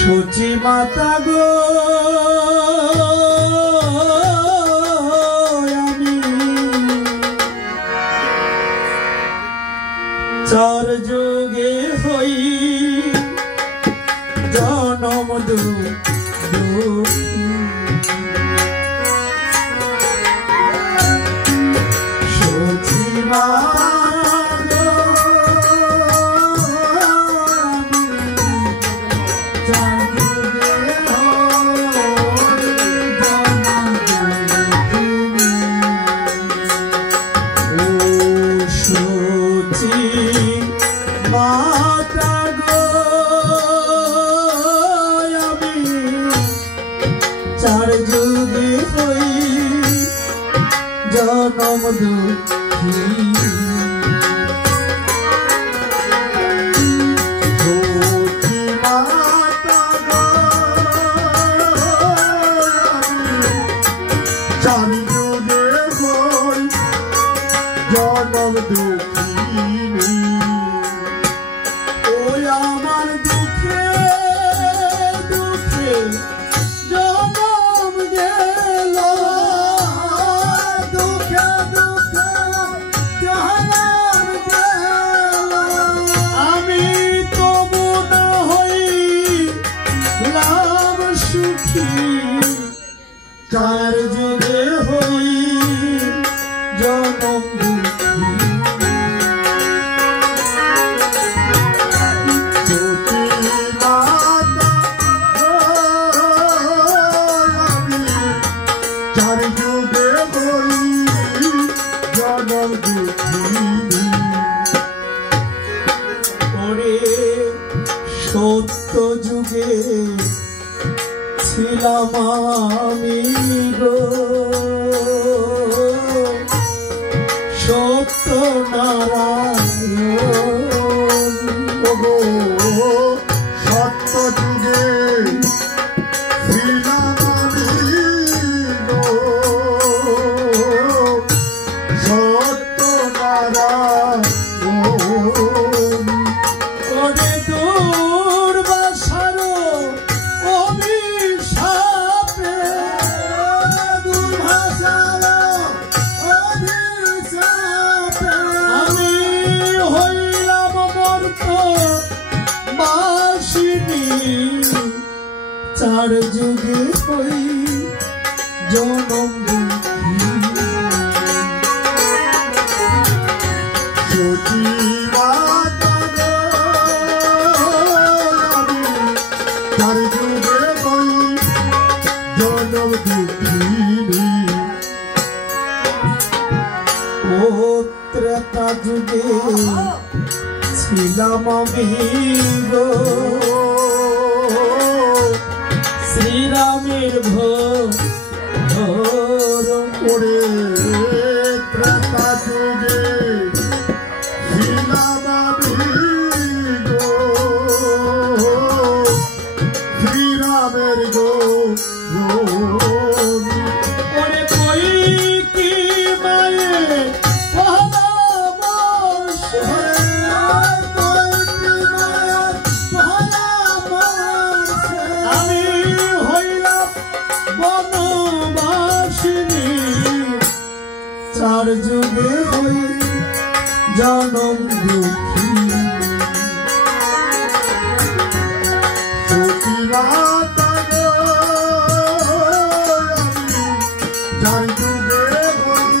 সচি মাতা গো আমি চার যুগে হই জনম দুঃখী সচি মা চার যুগে হই জনম দুঃখী চার যুগে হই জনম দুঃখী ওই আমার দুঃখে দুঃখে জনম গেল দুঃখে দুঃখে জনম গেল আমি তবু না হইলাম সুখী চার যুগে হই জনম সত্য যুগে ছিলাম আমি গো সত্য নারায়ণ গো সত্য যুগে ছিলাম আমি গো সত্য নারায়ণ চার যুগে হই জনম দুঃখী সচি মাতা গো আমি চার যুগে হই জনম দুঃখী ও ত্রেতা যুগে ছিলাম আমি গো শ্রীরামের ভোর করে ত্রেতা যুগে ছিলাম আমি গো শ্রীরামের গো ওরে কই কি মায়ে চার যুগে হই জনম দুঃখী সচি মাতা গো আমি চার যুগে হই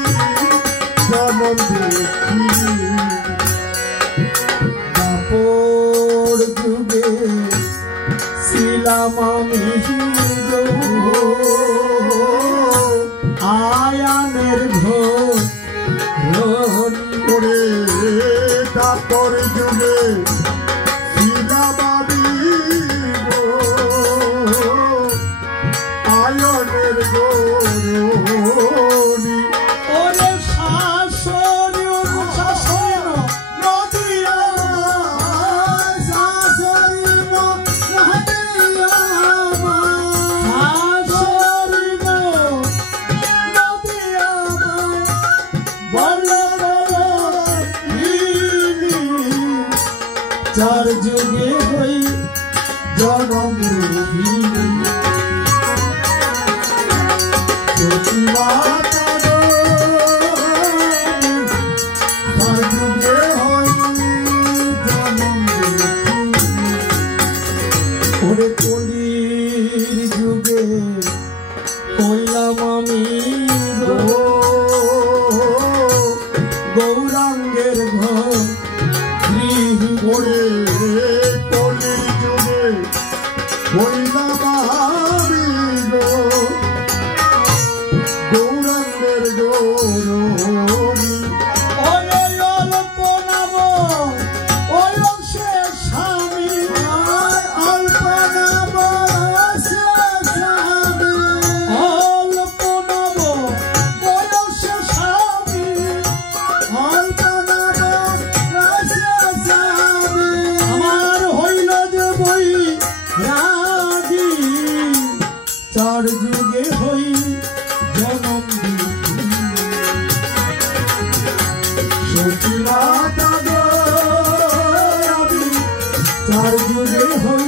জনম দুঃখী দাপর যুগে ছিলাম আমি গো আয়ানের ভোর করে দাপর যুগে ছিলাম আমি গো আয়ানের গৌরী ওরে শাসনী নদিয়া শাসনী নদিয়া ওরে কলির যুগে হইলাম আমি গৌরাঙ্গের ঘর ওরে কলির যুগে হইলাম আমি গৌরাঙ্গের গৌরী চার যুগে হই জনম সখী মাতা গো আমি চার যুগে হই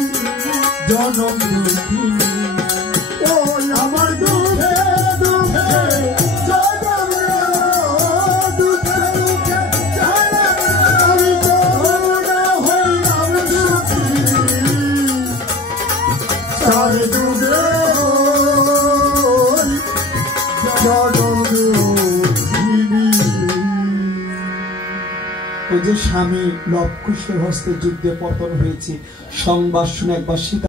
জনম দুঃখিনী ওই আমার দুঃখে দুঃখে দুঃখে দুঃখে আমি তো হইলাম সুখী চার যুগে ওই যে স্বামী লবকুশের হস্তে যুদ্ধে পতন হয়েছে সংবাদ শুনে একবার সীতা